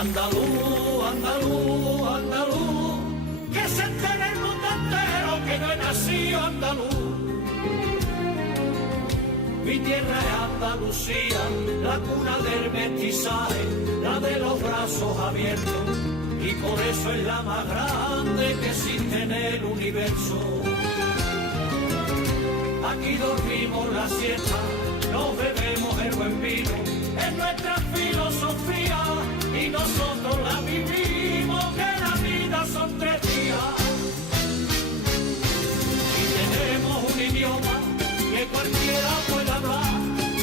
Andaluz, andaluz, andaluz, que se entere el mundo entero que yo he nacido andaluz. Mi tierra es Andalucía, la cuna del mestizaje, la de los brazos abiertos, y por eso es la más grande que existe en el universo. Aquí dormimos la siesta, nos bebemos el buen vino, es nuestra filosofía y nosotros la vivimos, que la vida son 3 días. Y tenemos un idioma que cualquiera puede hablar,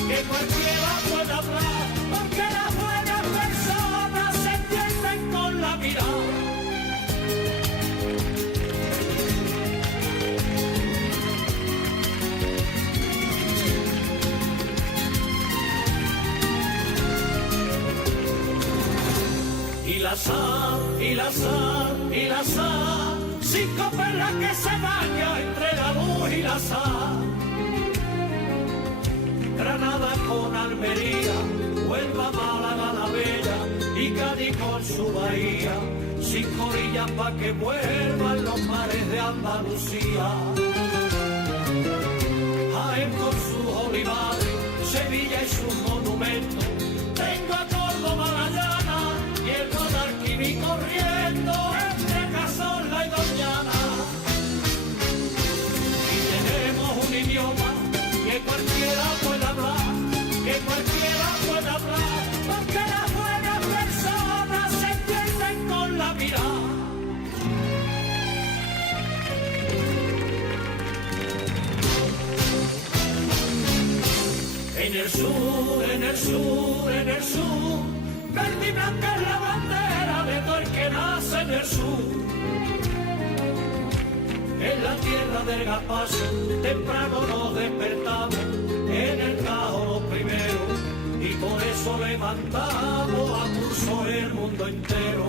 que cualquiera puede hablar, porque las buenas personas se entienden con la mirada. Y la sal, y la sal, y la sal, 5 perlas que se bañan entre la luz y la sal. Granada con Almería, Huelva, Málaga, La Bella y Cádiz con su bahía, 5 orillas pa' que vuelvan los mares de Andalucía. Jaén con sus olivares, Sevilla y sus monumentos, tengo a Córdoba, la llana y el Guadalquivir corriendo entre Cazorla y Doñana. Y tenemos un idioma que cualquiera puede hablar, que cualquiera puede hablar, porque las buenas personas se entienden con la mirada. En el sur, en el sur, en el sur, verde y blanca es la bandera de todo el que nace en el sur. En la tierra del Gaspacho, temprano nos despertamos, en el Tajo los primeros, y por eso levantamos a pulso el mundo entero.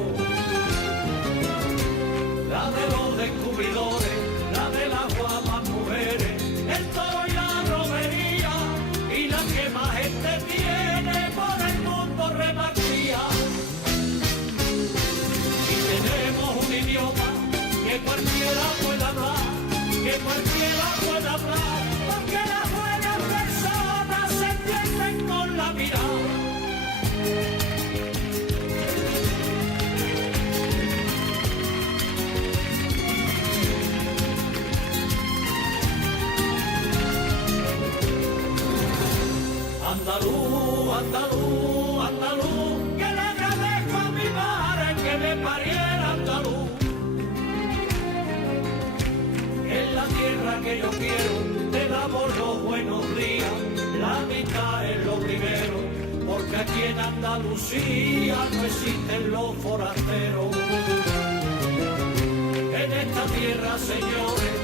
La de los descubridores, la de las guapas mujeres, el toro y la romería, y la que más gente tiene por el mundo repartía. Y tenemos un idioma que cualquiera puede hablar, que cualquiera puede hablar, porque las buenas personas se entienden con la mirada. Andaluz, andaluz, andaluz, que le agradezco a mi madre que me pariera andaluz. En la tierra que yo quiero te damos los buenos días, la mitad es lo primero, porque aquí en Andalucía no existen los forasteros. En esta tierra, señores,